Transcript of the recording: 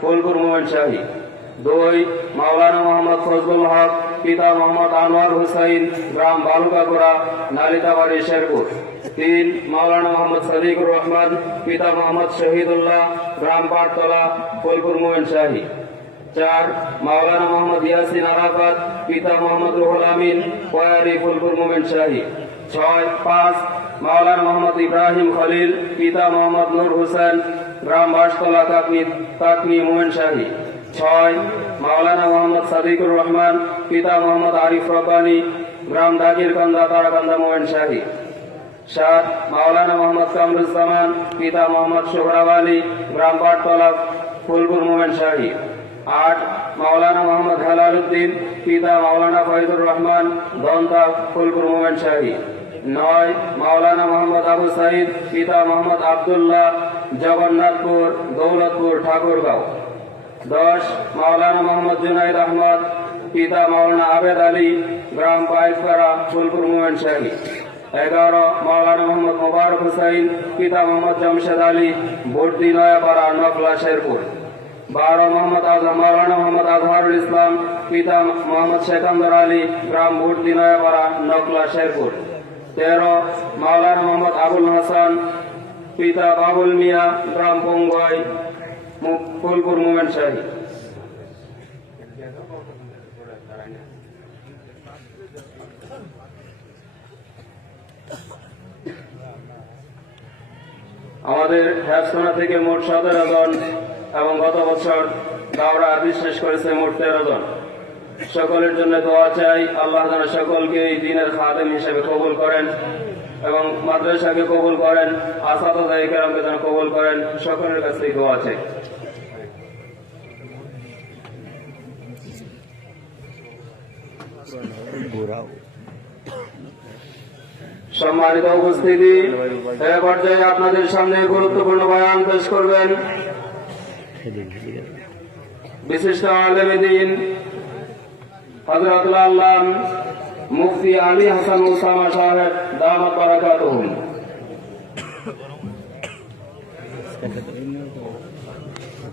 ফুলপুর মোমেন শাহী। 2 মাওলানা মোহাম্মদ ফজলুল হক, পিতা মোহাম্মদ আনোয়ার হুসাইন, গ্রাম বালুকাপুরা, নালিতাবাড়ি, শেরপুর। 3 মাওলানা মোহাম্মদ সাদিকুর রহমান, পিতা মোহাম্মদ শহীদুল্লাহ, গ্রাম পাটতলা, ফুলপুর মোমেন শাহী। 4 মাওলানা মোহাম্মদ ইয়াসিন আরাফাত, পিতা মোহাম্মদ রুহুল আমিন, পয়ারি, ফুলপুর মোমেন শাহী। 5 মাওলানা মোহাম্মদ ইব্রাহিম খলিল, পিতা মোহাম্মদ নূর হোসেন, গ্রাম বাসতলা, কাকনি, মোমেন শাহী। 6 মাওলানা মোহাম্মদ সাদিকুর রহমান, পিতা মোহাম্মদ আরিফ রব্বানী, গ্রাম দাগিরকান্দা, তারাকান্দা, মোমেন শাহী। 7 মাওলানা মোহাম্মদ কামরুজ্জামান, পিতা মোহাম্মদ সোহরাব আলী, গ্রাম পাটতলা, ফুলপুর মোমেন শাহী। 8 মাওলানা মোহাম্মদ হেলাল উদ্দিন, পিতা মাওলানা ফয়জুর রহমান, দন্তা, ফুলপুর মোমেন শাহী। 9 মাওলানা মোহাম্মদ আবু সাইদ, পিতা মোহাম্মদ আবদুল্লাহ, জগন্নাথপুর, দৌলতপুর, ঠাকুরগাঁও। 10 মাওলানা মোহাম্মদ জুনাইদ আহমদ, পিতা মাওলানা আবেদ আলী, গ্রাম পাইকপাড়া, ফুলপুর মোমেন শাহী। 11 মাওলানা মোহাম্মদ মোবারক হুসাইন, পিতা মোহাম্মদ জমশেদ আলী, ভর্তি, নয়াপাড়া, নকলা, শেরপুর। 12 মাওলানা মোহাম্মদ আজহারুল ইসলাম, পিতা মোহাম্মদ সেকান্দর আলী, গ্রাম ভর্তি, নয়াপাড়া, নকলা, শেরপুর। 13 মাওলানা মোহাম্মদ আবুল হাসান, পিতা বাবুল মিয়া, গ্রাম পঙ্গুয়াই, ফুলপুর মোমেন শাহী। আমাদের হ্যাপসোনা থেকে মোট 17 জন এবং গত বছর দাওরা বিশ্বাস করেছে মোট 13 জন। সকলের জন্য দোয়া চাই, আল্লাহ যেন সকলকে এই দিনের খাদেম হিসেবে কবুল করেন এবং মাদ্রাসাকে কবুল করেন, আসাদায়ে কেরামকে যেন কবুল করেন। সকলের কাছেই দোয়া চাই। সম্মানিত উপস্থিতি, এ পর্যায়ে আপনাদের সামনে গুরুত্বপূর্ণ বয়ান পেশ করবেন বিশিষ্ট আলেমে দ্বীন হযরতুল আল্লাম মুফতি আলী হাসান উসামা সাহেব, দামাত বারাকাতুহুম।